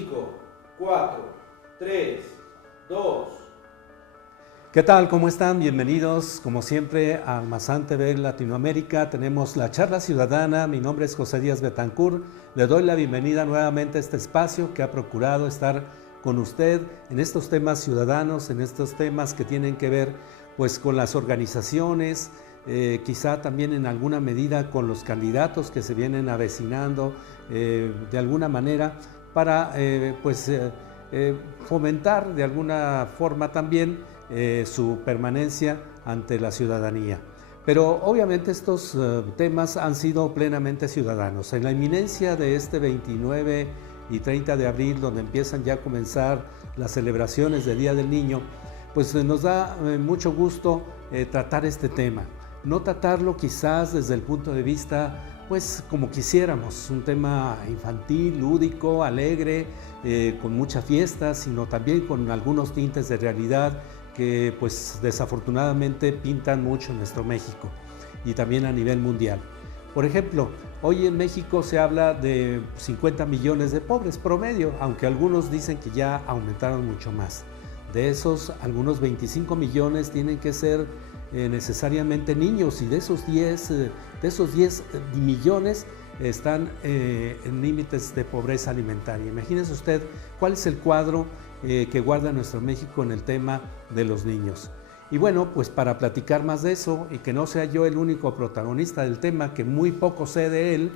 5, 4, 3, 2. ¿Qué tal? ¿Cómo están? Bienvenidos, como siempre, a Almazán TV Latinoamérica. Tenemos la charla ciudadana. Mi nombre es José Díaz Betancourt. Le doy la bienvenida nuevamente a este espacio que ha procurado estar con usted en estos temas ciudadanos, en estos temas que tienen que ver pues con las organizaciones, quizá también en alguna medida con los candidatos que se vienen avecinando de alguna manera para fomentar de alguna forma también su permanencia ante la ciudadanía. Pero obviamente estos temas han sido plenamente ciudadanos. En la inminencia de este 29 y 30 de abril, donde empiezan ya a comenzar las celebraciones del Día del Niño, pues nos da mucho gusto tratar este tema. No tratarlo quizás desde el punto de vista pues como quisiéramos, un tema infantil, lúdico, alegre, con mucha fiesta, sino también con algunos tintes de realidad que pues desafortunadamente pintan mucho en nuestro México y también a nivel mundial. Por ejemplo, hoy en México se habla de 50 millones de pobres promedio, aunque algunos dicen que ya aumentaron mucho más. De esos, algunos 25 millones tienen que ser necesariamente niños, y de esos 10 millones están en límites de pobreza alimentaria. Imagínese usted cuál es el cuadro que guarda nuestro México en el tema de los niños. Y bueno, pues para platicar más de eso y que no sea yo el único protagonista del tema, que muy poco sé de él,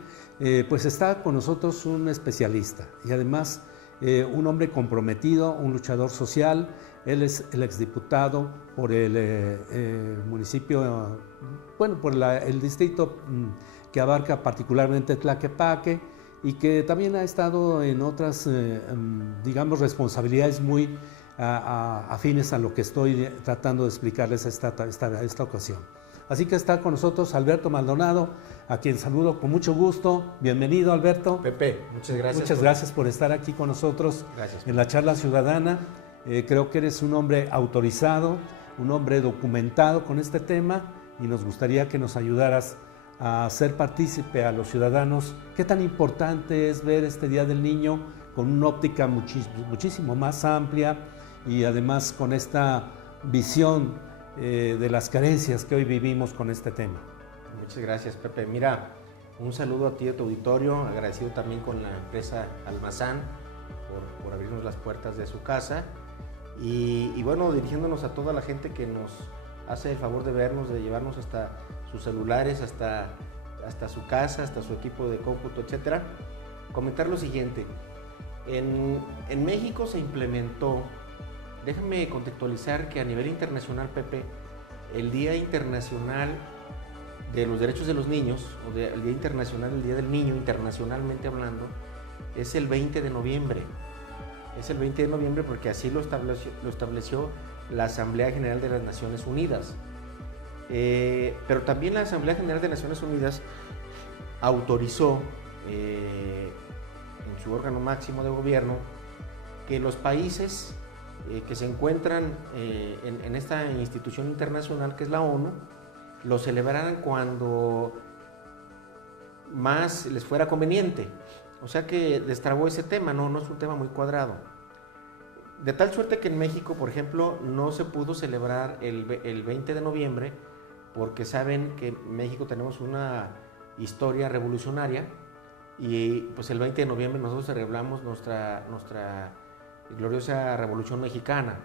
pues está con nosotros un especialista y además un hombre comprometido, un luchador social. Él es el exdiputado por el municipio, bueno, por el distrito que abarca particularmente Tlaquepaque, y que también ha estado en otras, digamos, responsabilidades muy afines a lo que estoy tratando de explicarles esta ocasión. Así que está con nosotros Alberto Maldonado, a quien saludo con mucho gusto. Bienvenido, Alberto. Pepe, muchas gracias. Muchas gracias por estar aquí con nosotros. Gracias. En la charla ciudadana. Creo que eres un hombre autorizado, un hombre documentado con este tema, y nos gustaría que nos ayudaras a hacer partícipe a los ciudadanos qué tan importante es ver este Día del Niño con una óptica muchísimo más amplia, y además con esta visión de las carencias que hoy vivimos con este tema. Muchas gracias, Pepe. Mira, un saludo a ti, a tu auditorio, agradecido también con la empresa Almazán por abrirnos las puertas de su casa, y bueno, dirigiéndonos a toda la gente que nos hace el favor de vernos, de llevarnos hasta sus celulares, hasta su casa, hasta su equipo de cómputo, etcétera. Comentar lo siguiente: en México se implementó, déjame contextualizar que a nivel internacional, Pepe, el Día Internacional de los Derechos de los Niños, o el Día Internacional, el Día del Niño, internacionalmente hablando, es el 20 de noviembre. Es el 20 de noviembre porque así lo estableció la Asamblea General de las Naciones Unidas. Pero también la Asamblea General de Naciones Unidas autorizó en su órgano máximo de gobierno que los países que se encuentran en esta institución internacional que es la ONU lo celebraran cuando más les fuera conveniente. O sea que destrabó ese tema, no es un tema muy cuadrado. De tal suerte que en México, por ejemplo, no se pudo celebrar el 20 de noviembre porque saben que en México tenemos una historia revolucionaria, y pues el 20 de noviembre nosotros celebramos nuestra gloriosa Revolución Mexicana,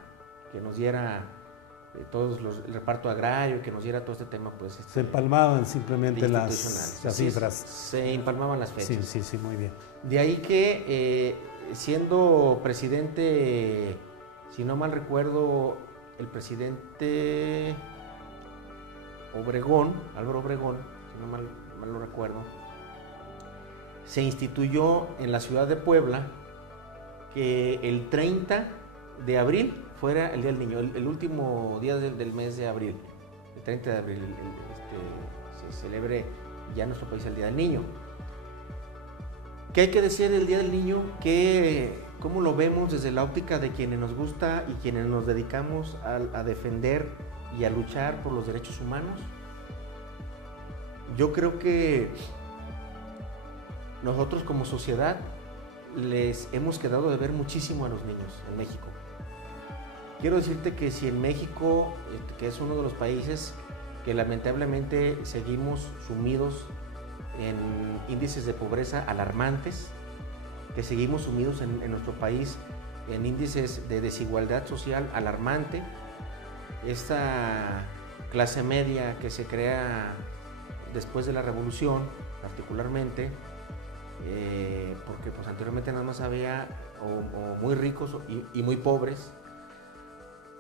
que nos diera el reparto agrario, que nos diera todo este tema, pues se empalmaban simplemente las cifras. Se empalmaban las fechas. Sí, muy bien. De ahí que siendo presidente, si no mal recuerdo, el presidente Álvaro Obregón, si no mal lo recuerdo, se instituyó en la ciudad de Puebla que el 30 de abril fuera el Día del Niño, el último día del mes de abril. El 30 de abril se celebre ya en nuestro país el Día del Niño. ¿Qué hay que decir del Día del Niño? ¿Cómo lo vemos desde la óptica de quienes nos gusta y quienes nos dedicamos a defender y a luchar por los derechos humanos? Yo creo que nosotros como sociedad les hemos quedado de ver muchísimo a los niños en México. Quiero decirte que si en México, que es uno de los países que lamentablemente seguimos sumidos en índices de pobreza alarmantes, que seguimos sumidos en nuestro país en índices de desigualdad social alarmante, esta clase media que se crea después de la revolución, particularmente, porque pues anteriormente nada más había o muy ricos y muy pobres,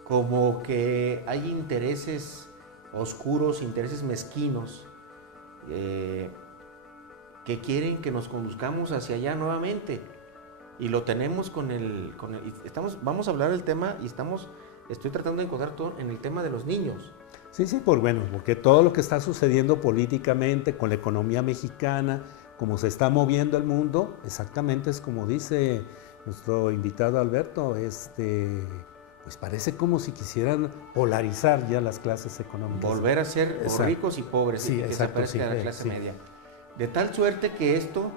como que hay intereses oscuros, intereses mezquinos, que quieren que nos conduzcamos hacia allá nuevamente, y lo tenemos vamos a hablar del tema y estoy tratando de encontrar todo en el tema de los niños. Sí, porque todo lo que está sucediendo políticamente con la economía mexicana, como se está moviendo el mundo, exactamente es como dice nuestro invitado Alberto, pues parece como si quisieran polarizar ya las clases económicas. Volver a ser ricos y pobres, sí, y que se parezca a la clase media. De tal suerte que esto,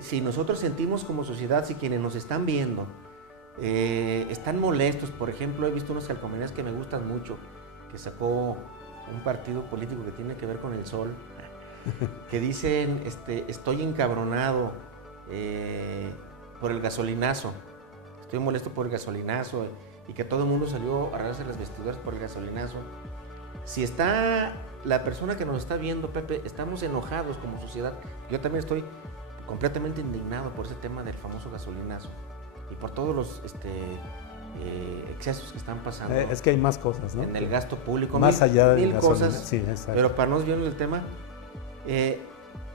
si nosotros sentimos como sociedad, si quienes nos están viendo están molestos, por ejemplo, he visto unas calcomanías que me gustan mucho, que sacó un partido político que tiene que ver con el sol, que dicen, estoy encabronado por el gasolinazo, estoy molesto por el gasolinazo, y que todo el mundo salió a arreglarse las vestiduras por el gasolinazo. Si está la persona que nos está viendo, Pepe, estamos enojados como sociedad. Yo también estoy completamente indignado por ese tema del famoso gasolinazo y por todos los excesos que están pasando. Es que hay más cosas, ¿no? En el gasto público. Más allá de mil cosas. Sí, exacto. Pero para no desviarnos del tema,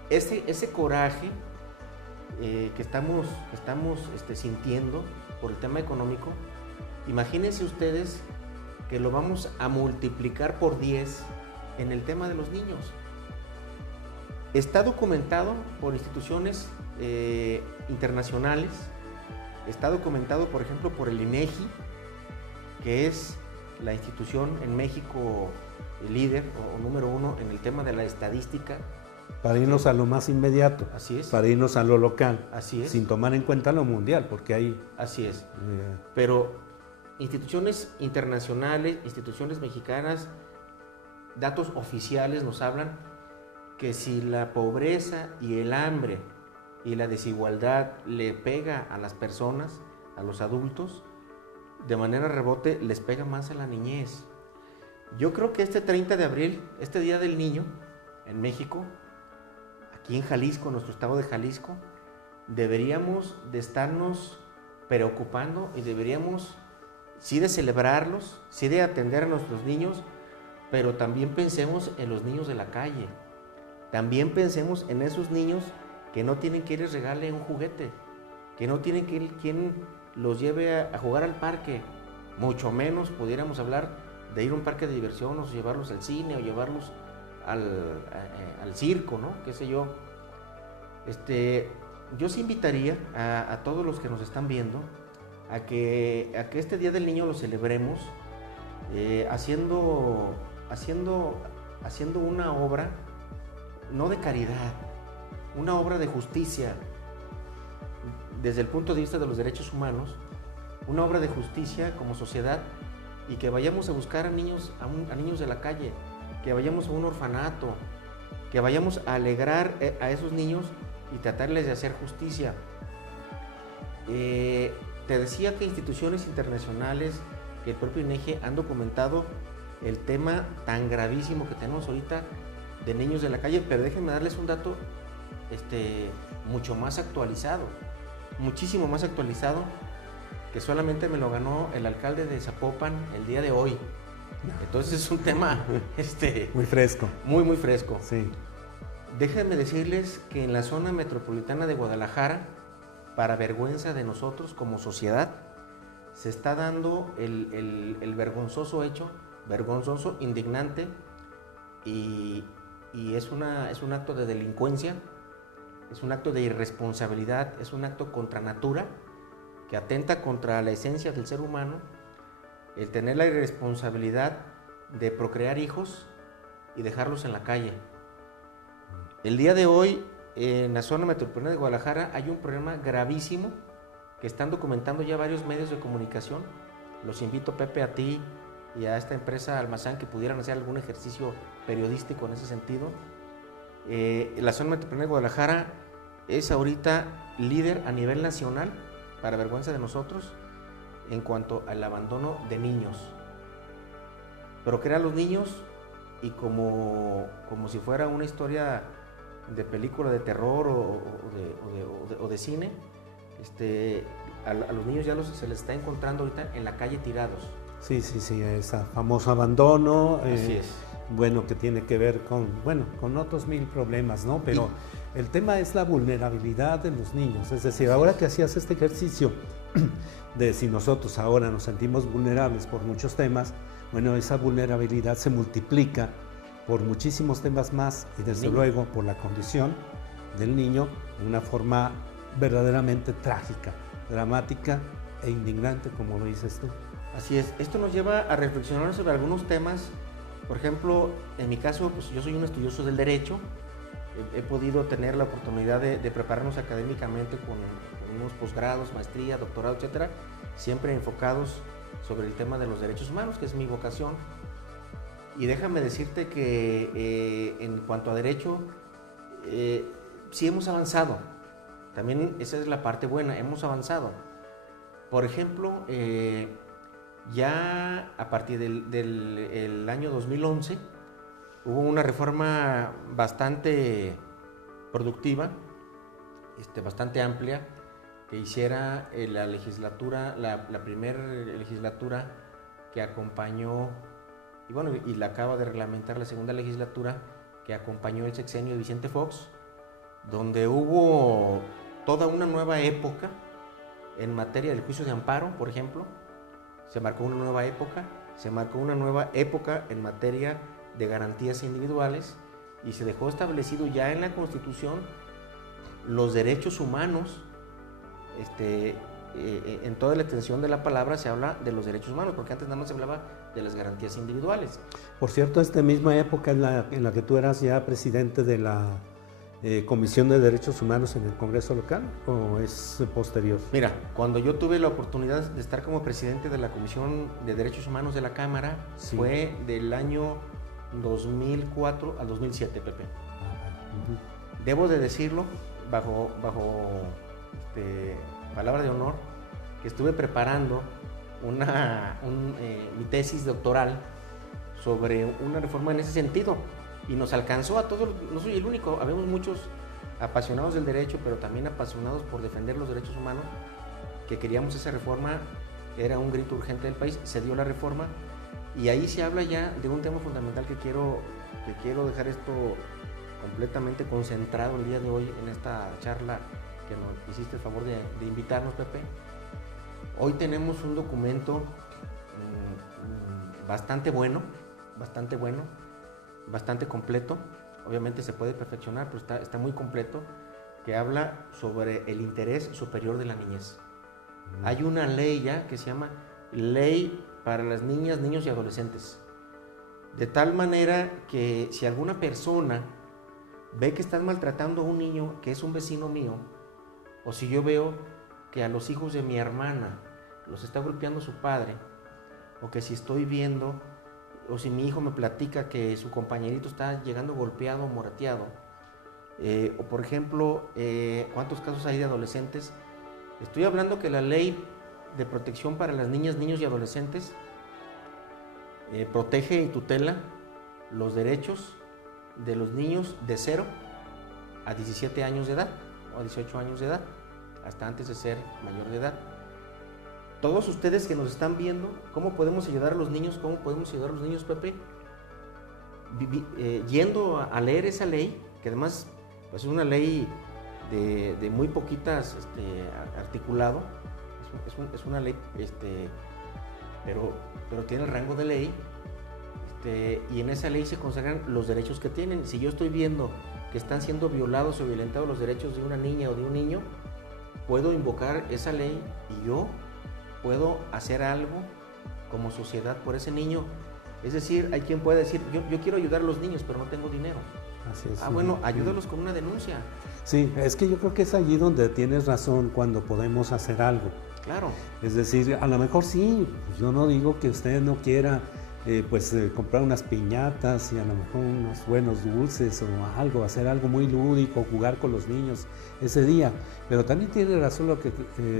ese coraje que estamos sintiendo por el tema económico, imagínense ustedes que lo vamos a multiplicar por 10 en el tema de los niños. Está documentado por instituciones internacionales, está documentado, por ejemplo, por el INEGI, que es la institución en México líder o número 1 en el tema de la estadística. Para irnos a lo más inmediato. Así es. Para irnos a lo local. Así es. Sin tomar en cuenta lo mundial, porque hay... Así es. Pero instituciones internacionales, instituciones mexicanas, datos oficiales nos hablan que si la pobreza y el hambre y la desigualdad le pega a las personas, a los adultos, de manera rebote les pega más a la niñez. Yo creo que este 30 de abril, este Día del Niño, en México, aquí en Jalisco, nuestro estado de Jalisco, deberíamos de estarnos preocupando y deberíamos sí de celebrarlos, sí de atender a nuestros niños, pero también pensemos en los niños de la calle. También pensemos en esos niños que no tienen quien les regale un juguete, que no tienen quien los lleve a jugar al parque. Mucho menos pudiéramos hablar de ir a un parque de diversión o llevarlos al cine o llevarlos al circo, ¿no? Qué sé yo. Yo sí invitaría a todos los que nos están viendo a que este Día del Niño lo celebremos haciendo una obra, no de caridad, una obra de justicia desde el punto de vista de los derechos humanos, una obra de justicia como sociedad, y que vayamos a buscar a niños de la calle, que vayamos a un orfanato, que vayamos a alegrar a esos niños y tratarles de hacer justicia. Te decía que instituciones internacionales, que el propio INEGI han documentado el tema tan gravísimo que tenemos ahorita de niños de la calle, pero déjenme darles un dato mucho más actualizado, muchísimo más actualizado, que solamente me lo ganó el alcalde de Zapopan el día de hoy. Entonces es un tema muy fresco. Muy, muy fresco. Sí. Déjenme decirles que en la zona metropolitana de Guadalajara, para vergüenza de nosotros como sociedad, se está dando el vergonzoso hecho, vergonzoso, indignante, y es un acto de delincuencia, es un acto de irresponsabilidad, es un acto contra natura, que atenta contra la esencia del ser humano, el tener la irresponsabilidad de procrear hijos y dejarlos en la calle. El día de hoy en la zona metropolitana de Guadalajara hay un problema gravísimo que están documentando ya varios medios de comunicación. Los invito, Pepe, a ti y a esta empresa Almazán que pudieran hacer algún ejercicio periodístico en ese sentido. La zona metropolitana de Guadalajara es ahorita líder a nivel nacional, para vergüenza de nosotros, en cuanto al abandono de niños. Pero crean los niños y como si fuera una historia de película de terror o de cine, a los niños ya se les está encontrando ahorita en la calle tirados. Sí, ese famoso abandono. Así es. Bueno, que tiene que ver con otros 1000 problemas, ¿no? Pero el tema es la vulnerabilidad de los niños. Es decir, ahora que hacías este ejercicio de si nosotros ahora nos sentimos vulnerables por muchos temas, bueno, esa vulnerabilidad se multiplica por muchísimos temas más y desde luego por la condición del niño de una forma verdaderamente trágica, dramática e indignante, como lo dices tú. Así es. Esto nos lleva a reflexionar sobre algunos temas. Por ejemplo, en mi caso, pues yo soy un estudioso del derecho. He podido tener la oportunidad de prepararnos académicamente con unos posgrados, maestría, doctorado, etcétera, siempre enfocados sobre el tema de los derechos humanos, que es mi vocación. Y déjame decirte que en cuanto a derecho, sí hemos avanzado. También esa es la parte buena, hemos avanzado. Por ejemplo, ya a partir del año 2011 hubo una reforma bastante productiva, bastante amplia, que hiciera la legislatura, la primera legislatura que acompañó, y la acaba de reglamentar la segunda legislatura que acompañó el sexenio de Vicente Fox, donde hubo toda una nueva época en materia del juicio de amparo, por ejemplo. Se marcó una nueva época, en materia de garantías individuales y se dejó establecido ya en la Constitución los derechos humanos. En toda la extensión de la palabra se habla de los derechos humanos, porque antes nada más se hablaba de las garantías individuales. Por cierto, esta misma época en la que tú eras ya presidente de la Comisión de Derechos Humanos en el Congreso local, ¿o es posterior? Mira, cuando yo tuve la oportunidad de estar como presidente de la Comisión de Derechos Humanos de la Cámara, sí, fue del año 2004 al 2007, Pepe. Debo de decirlo, bajo palabra de honor, que estuve preparando mi tesis doctoral sobre una reforma en ese sentido. Y nos alcanzó a todos, no soy el único, habemos muchos apasionados del derecho, pero también apasionados por defender los derechos humanos, que queríamos esa reforma, era un grito urgente del país, se dio la reforma, y ahí se habla ya de un tema fundamental que quiero dejar esto completamente concentrado el día de hoy en esta charla que nos hiciste el favor de invitarnos, Pepe. Hoy tenemos un documento bastante bueno, bastante completo. Obviamente se puede perfeccionar, pero está muy completo, que habla sobre el interés superior de la niñez. Hay una ley ya que se llama Ley para las Niñas, Niños y Adolescentes. De tal manera que si alguna persona ve que están maltratando a un niño que es un vecino mío, o si yo veo que a los hijos de mi hermana los está golpeando su padre, o que si estoy viendo, o si mi hijo me platica que su compañerito está llegando golpeado o morateado, o por ejemplo, ¿cuántos casos hay de adolescentes? Estoy hablando que la ley de protección para las niñas, niños y adolescentes protege y tutela los derechos de los niños de 0 a 17 años de edad o a 18 años de edad, hasta antes de ser mayor de edad. Todos ustedes que nos están viendo, ¿cómo podemos ayudar a los niños? ¿Cómo podemos ayudar a los niños, Pepe? Yendo a leer esa ley, que además pues, es una ley de muy poquitas articulado, es una ley, pero tiene el rango de ley, y en esa ley se consagran los derechos que tienen. Si yo estoy viendo que están siendo violados o violentados los derechos de una niña o de un niño, puedo invocar esa ley y yo puedo hacer algo como sociedad por ese niño. Es decir, hay quien puede decir, yo quiero ayudar a los niños, pero no tengo dinero. Así es. Bueno, ayúdalos con una denuncia. Sí, es que yo creo que es allí donde tienes razón cuando podemos hacer algo. Claro. Es decir, a lo mejor sí, yo no digo que usted no quiera comprar unas piñatas y a lo mejor unos buenos dulces o algo, hacer algo muy lúdico, jugar con los niños ese día, pero también tiene razón lo que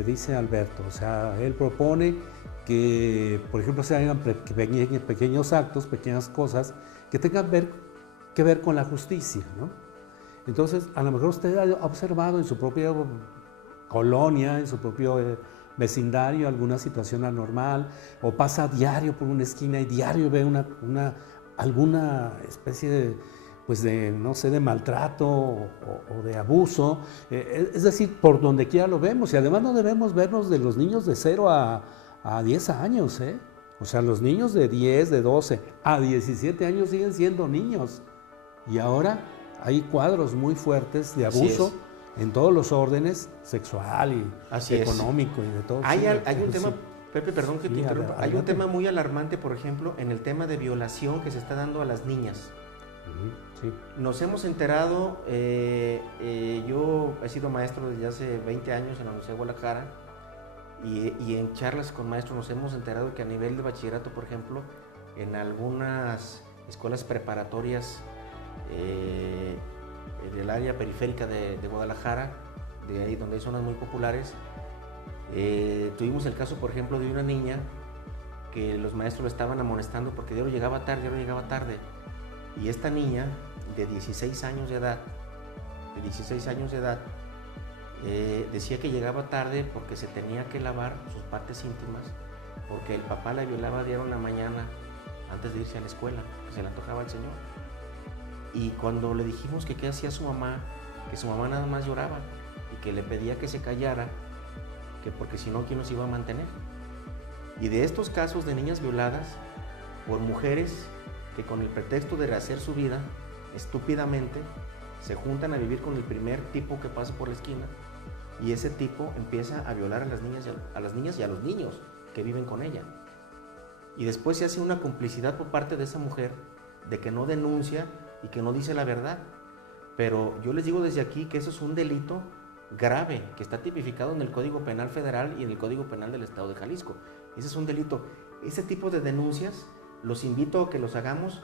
dice Alberto, o sea, él propone que, por ejemplo, se hagan pequeños actos, pequeñas cosas que tengan que ver con la justicia, ¿no? Entonces, a lo mejor usted ha observado en su propia colonia, en su propio vecindario, alguna situación anormal, o pasa diario por una esquina y diario ve alguna especie de, no sé, de maltrato o de abuso. Es decir, por donde quiera lo vemos, y además no debemos vernos de los niños de 0 a 10 años, ¿eh? O sea, los niños de 10, de 12 a 17 años siguen siendo niños, y ahora hay cuadros muy fuertes de abuso en todos los órdenes, sexual y económico y de todo. Hay un tema, Pepe, perdón que te interrumpa, hay un tema muy alarmante, por ejemplo, en el tema de violación que se está dando a las niñas. Sí. Nos hemos enterado, yo he sido maestro desde hace 20 años en la Universidad de Guadalajara, y en charlas con maestros nos hemos enterado que a nivel de bachillerato, por ejemplo, en algunas escuelas preparatorias del área periférica de Guadalajara, de ahí donde hay zonas muy populares, tuvimos el caso, por ejemplo, de una niña que los maestros lo estaban amonestando porque ya no llegaba tarde, y esta niña de 16 años de edad, decía que llegaba tarde porque se tenía que lavar sus partes íntimas, porque el papá la violaba diario en la mañana antes de irse a la escuela, que se le antojaba al señor. Y cuando le dijimos que qué hacía su mamá, que su mamá nada más lloraba y que le pedía que se callara, que porque si no, ¿quién nos iba a mantener? Y de estos casos de niñas violadas por mujeres que con el pretexto de rehacer su vida, estúpidamente, se juntan a vivir con el primer tipo que pasa por la esquina, y ese tipo empieza a violar a las niñas y a los niños que viven con ella. Y después se hace una complicidad por parte de esa mujer de que no denuncia y que no dice la verdad. Pero yo les digo desde aquí que eso es un delito grave que está tipificado en el Código Penal Federal y en el Código Penal del Estado de Jalisco. Ese es un delito. Ese tipo de denuncias los invito a que los hagamos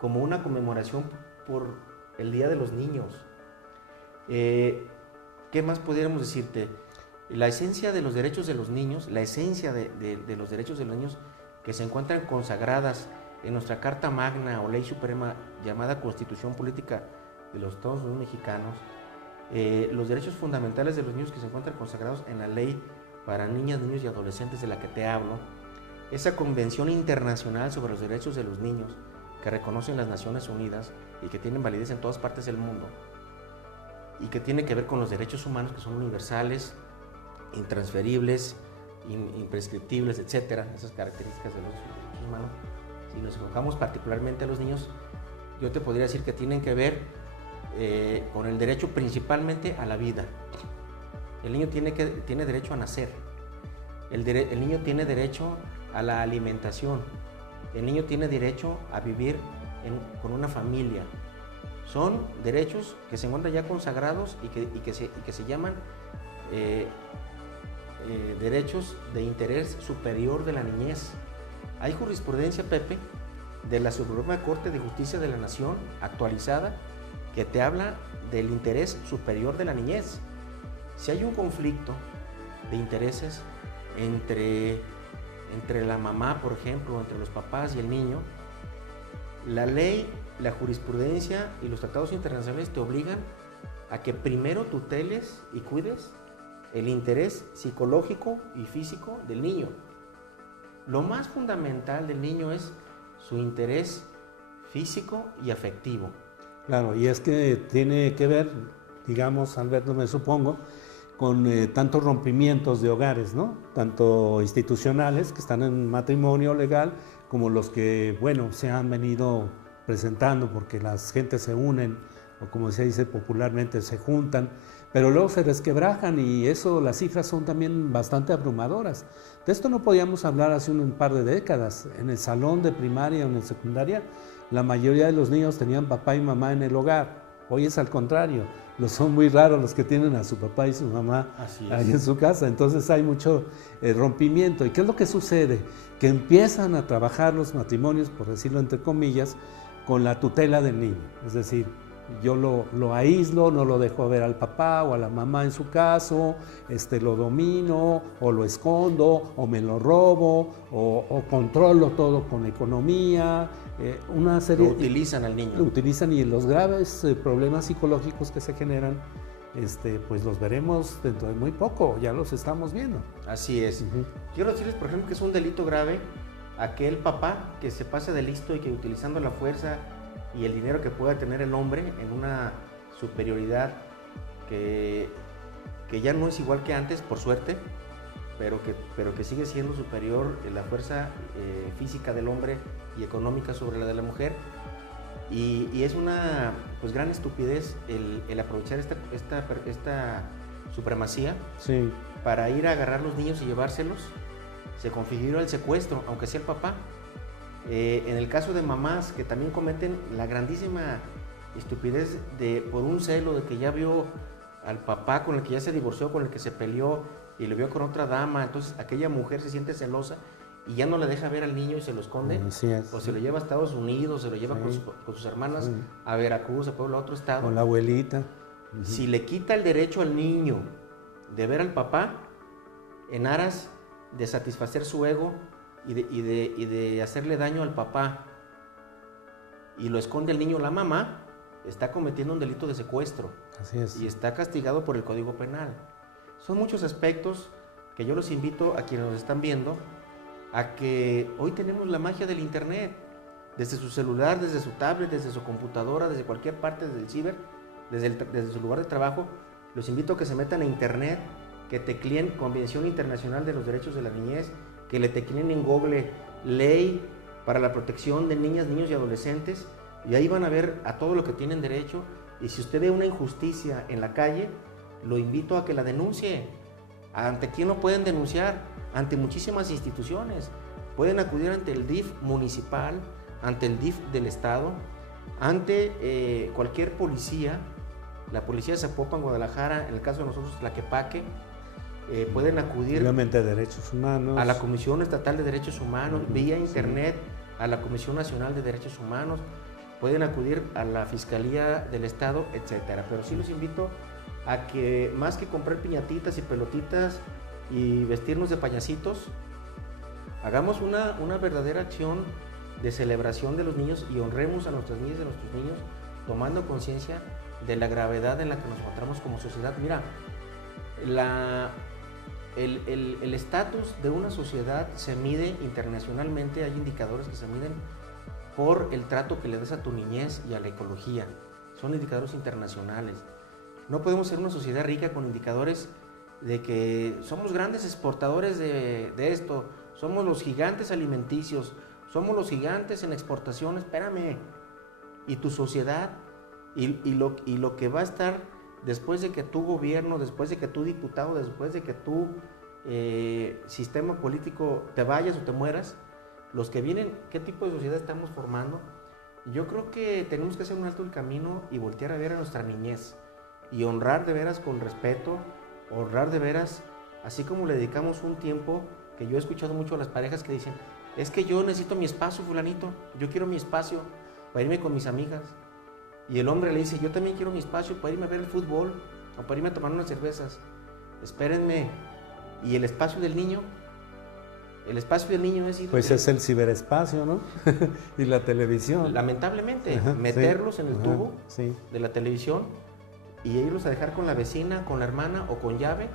como una conmemoración por el Día de los Niños. ¿Qué más pudiéramos decirte? La esencia de los derechos de los niños, la esencia de los derechos de los niños que se encuentran consagradas en nuestra Carta Magna o Ley Suprema llamada Constitución Política de los Estados Unidos Mexicanos, los derechos fundamentales de los niños que se encuentran consagrados en la Ley para Niñas, Niños y Adolescentes de la que te hablo, esa Convención Internacional sobre los Derechos de los Niños que reconocen las Naciones Unidas y que tienen validez en todas partes del mundo y que tiene que ver con los derechos humanos que son universales, intransferibles, imprescriptibles, etcétera, esas características de los derechos humanos. Si nos enfocamos particularmente a los niños, yo te podría decir que tienen que ver con el derecho principalmente a la vida. El niño tiene derecho a nacer, el niño tiene derecho a la alimentación, el niño tiene derecho a vivir con una familia. Son derechos que se encuentran ya consagrados y que se llaman derechos de interés superior de la niñez. Hay jurisprudencia, Pepe, de la Suprema Corte de Justicia de la Nación actualizada que te habla del interés superior de la niñez. Si hay un conflicto de intereses entre la mamá, por ejemplo, entre los papás y el niño, la ley, la jurisprudencia y los tratados internacionales te obligan a que primero tuteles y cuides el interés psicológico y físico del niño. Lo más fundamental del niño es su interés físico y afectivo. Claro, y es que tiene que ver, digamos, Alberto, me supongo, con tantos rompimientos de hogares, ¿no? Tanto institucionales, que están en matrimonio legal, como los que, bueno, se han venido presentando porque las gentes se unen, o como se dice popularmente, se juntan, pero luego se resquebrajan y eso, las cifras son también bastante abrumadoras. De esto no podíamos hablar hace un par de décadas. En el salón de primaria o en el secundaria, la mayoría de los niños tenían papá y mamá en el hogar. Hoy es al contrario, son muy raros los que tienen a su papá y su mamá ahí en su casa. Entonces hay mucho rompimiento. ¿Y qué es lo que sucede? Que empiezan a trabajar los matrimonios, por decirlo entre comillas, con la tutela del niño. Es decir, yo lo aíslo, no lo dejo ver al papá o a la mamá en su caso, lo domino o lo escondo o me lo robo o controlo todo con economía, una serie... Lo utilizan al niño. Lo utilizan, y los graves problemas psicológicos que se generan, pues los veremos dentro de muy poco, ya los estamos viendo. Así es. Quiero decirles, por ejemplo, que es un delito grave aquel papá que se pase de listo y que utilizando la fuerza y el dinero que pueda tener el hombre en una superioridad que ya no es igual que antes, por suerte, pero que sigue siendo superior en la fuerza física del hombre y económica sobre la de la mujer. Y es una pues gran estupidez el aprovechar esta supremacía para ir a agarrar los niños y llevárselos. Se configura el secuestro, aunque sea el papá. En el caso de mamás que también cometen la grandísima estupidez por un celo de que ya vio al papá con el que ya se divorció, con el que se peleó y lo vio con otra dama, entonces aquella mujer se siente celosa y ya no le deja ver al niño y se lo esconde, o se lo lleva a Estados Unidos, se lo lleva con sus hermanas a Veracruz, a Puebla, a otro estado. Con la abuelita. Si le quita el derecho al niño de ver al papá en aras de satisfacer su ego y de hacerle daño al papá, y lo esconde el niño o la mamá, está cometiendo un delito de secuestro. Así es. Y está castigado por el Código Penal. Son muchos aspectos que yo los invito a quienes nos están viendo a que hoy tenemos la magia del internet, desde su celular, desde su tablet, desde su computadora, desde cualquier parte del ciber, desde su lugar de trabajo. Los invito a que se metan a internet, que tecleen Convención Internacional de los Derechos de la Niñez, que le tecleen en Google Ley para la protección de niñas, niños y adolescentes, y ahí van a ver a todo lo que tienen derecho. Y si usted ve una injusticia en la calle, lo invito a que la denuncie. ¿Ante quién lo pueden denunciar? Ante muchísimas instituciones. Pueden acudir ante el DIF municipal, ante el DIF del estado, ante cualquier policía, la policía de Zapopan, Guadalajara, en el caso de nosotros, Tlaquepaque. Pueden acudir obviamente, Derechos Humanos, a la Comisión Estatal de Derechos Humanos, vía internet, a la Comisión Nacional de Derechos Humanos. Pueden acudir a la Fiscalía del Estado, etcétera. Pero sí los invito a que, más que comprar piñatitas y pelotitas y vestirnos de payasitos, hagamos una verdadera acción de celebración de los niños y honremos a nuestras niñas y a nuestros niños, tomando conciencia de la gravedad en la que nos encontramos como sociedad. Mira, el estatus de una sociedad se mide internacionalmente, hay indicadores que se miden por el trato que le des a tu niñez y a la ecología. Son indicadores internacionales. No podemos ser una sociedad rica con indicadores de que somos grandes exportadores de esto, somos los gigantes alimenticios, somos los gigantes en exportación. Espérame. Y tu sociedad y lo que va a estar después de que tu gobierno, después de que tu diputado, después de que tu sistema político te vayas o te mueras, los que vienen, ¿qué tipo de sociedad estamos formando? Yo creo que tenemos que hacer un alto el camino y voltear a ver a nuestra niñez y honrar de veras con respeto, honrar de veras, así como le dedicamos un tiempo, que yo he escuchado mucho a las parejas que dicen, es que yo necesito mi espacio, fulanito, yo quiero mi espacio para irme con mis amigas. Y el hombre le dice, yo también quiero mi espacio para irme a ver el fútbol o para irme a tomar unas cervezas. Espérenme. ¿Y el espacio del niño? El espacio del niño es ir... Pues es el ciberespacio, ¿no? Y la televisión. Lamentablemente, meterlos en el tubo de la televisión y irlos a dejar con la vecina, con la hermana o con llave,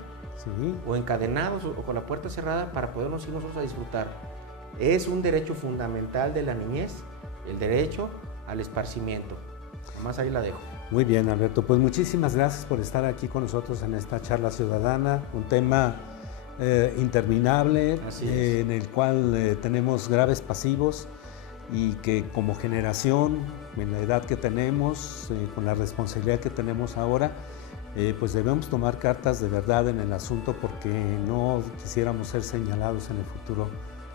o encadenados o con la puerta cerrada para podernos ir nosotros a disfrutar. Es un derecho fundamental de la niñez, el derecho al esparcimiento. Además ahí la dejo. Muy bien, Alberto. Pues muchísimas gracias por estar aquí con nosotros en esta charla ciudadana, un tema interminable, en el cual tenemos graves pasivos y que como generación, en la edad que tenemos, con la responsabilidad que tenemos ahora, pues debemos tomar cartas de verdad en el asunto, porque no quisiéramos ser señalados en el futuro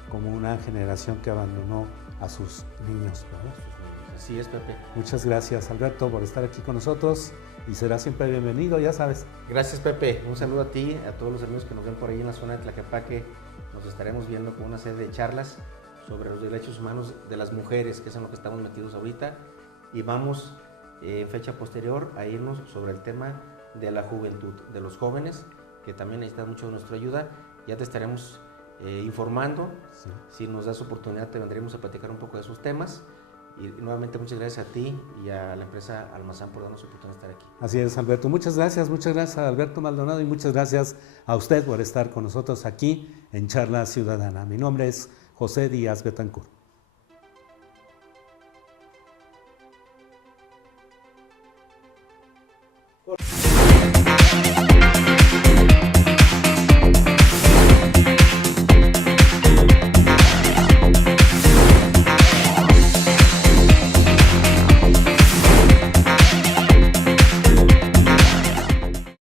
como una generación que abandonó a sus niños, ¿verdad? Así es, Pepe. Muchas gracias, Alberto, por estar aquí con nosotros y será siempre bienvenido, ya sabes. Gracias, Pepe. Un saludo a ti, a todos los amigos que nos ven por ahí en la zona de Tlaquepaque. Nos estaremos viendo con una serie de charlas sobre los derechos humanos de las mujeres, que es en lo que estamos metidos ahorita. Y vamos en fecha posterior a irnos sobre el tema de la juventud, de los jóvenes, que también necesitan mucho de nuestra ayuda. Ya te estaremos informando. Sí. Si nos das oportunidad, te vendremos a platicar un poco de esos temas. Y nuevamente muchas gracias a ti y a la empresa Almazán por darnos la oportunidad de estar aquí. Así es, Alberto. Muchas gracias a Alberto Maldonado y muchas gracias a usted por estar con nosotros aquí en Charla Ciudadana. Mi nombre es José Díaz Betancourt.